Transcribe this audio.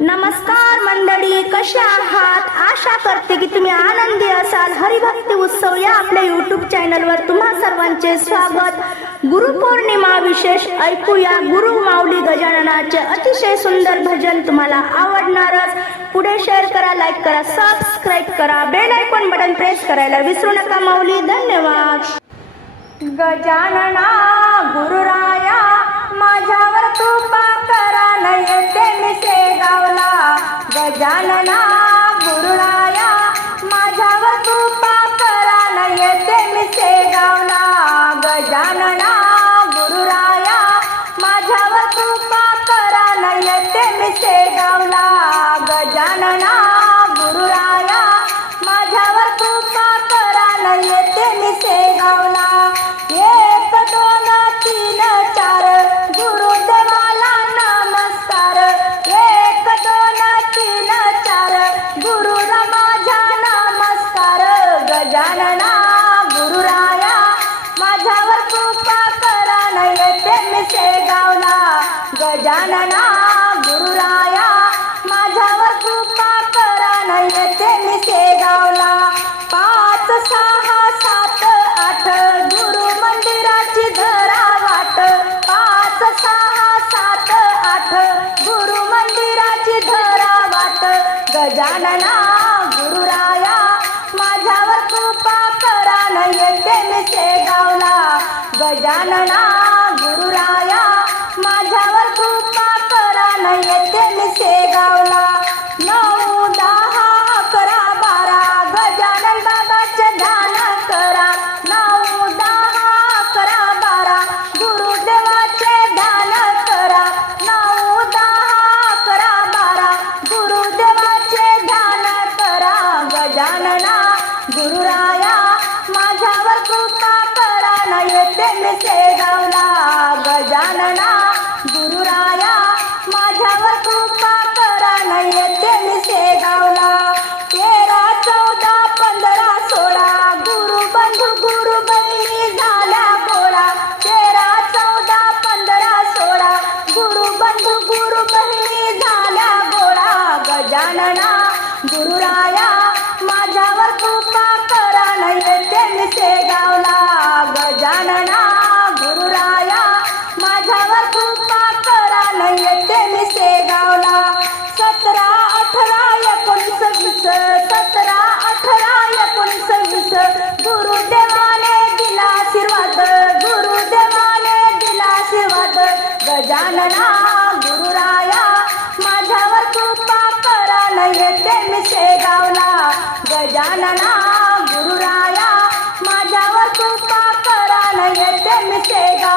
नमस्कार मंडळी, कशा आहात? आशा करते की तुम्ही आनंदी असाल. हरिभक्ती उत्सव या आपल्या YouTube चॅनलवर तुम्हा सर्वांचे स्वागत. गुरुपौर्णिमा विशेष ऐकूया. गुरु माऊली गजाननाचे अतिशय सुंदर भजन तुम्हाला आवडणारच. पुढे शेअर करा, लाईक करा, सबस्क्राईब करा, बेल आयकॉन बटन प्रेस करायला विसरू नका. माऊली धन्यवाद. गजानना गुरुराया माझ्यावर कृपा करा, न येते मी शेगावला. गजानना गुरुराया माझ्यावर कृपा करा, न येते मी शेगावला. गजानना गुरुराया माझ्यावर कृपा करा, न येते मी शेगावला. गजानना गुरुराया माझ्यावर कृपा करा, न येते मी शेगावला. एक दोन तीन चार गुरुदेवाला नमस्कार. एक दोन तीन चार गुरुला माझा नमस्कार. गजानना गुरुराया माझ्यावर कृपा करा, न येते मी शेगावला. गजानना गुरुराया माझ्यावर कृपा करा, न येते मी शेगावला. 5 6 7 8 गुरु मंदिराची धरा वाट. 5 6 7 8 गुरु मंदिराची धरा वाट. गजानना गुरुराया माझ्यावर कृपा करा, न येते मी शेगावला. गजानना गुरुराया माझ्यावर कृपा करा, न येते मी शेगावला. 9 10 11 12 गजानन बाबाचे ध्यान करा. 9 10 11 12 गुरुदेवाचे ध्यान करा. 9 10 11 12 गुरुदेवाचे ध्यान करा. गजानना गुरुराया माझ्यावर कृपा करा, न येते मी शेगावला. गजानना गुरुराया माझ्यावर कृपा करा, न येते मी शेगावला. 13 14 15 16 गुरु बंधू गुरु बहिणी झाल्या गोळा. 13 14 15 16 गुरु बंधू गुरु बहिणी झाल्या गोळा. गजानना गुरुराया माझ्यावर कृपा करा, न येते मी शेगावला. गजानना गुरुराया माझ्यावर कृपा करा, न येते मी शेगावला. 17 18 19 20 17 18 19 20 गुरुदेवाने दिला आशीर्वाद. गुरुदेवाने दिला आशीर्वाद. गजानना गुरुराया माझ्यावर कृपा करा, न येते मी शेगावला. गजानना गुरुराया माझ्यावर कृपा करा, न येते मी शेगावला.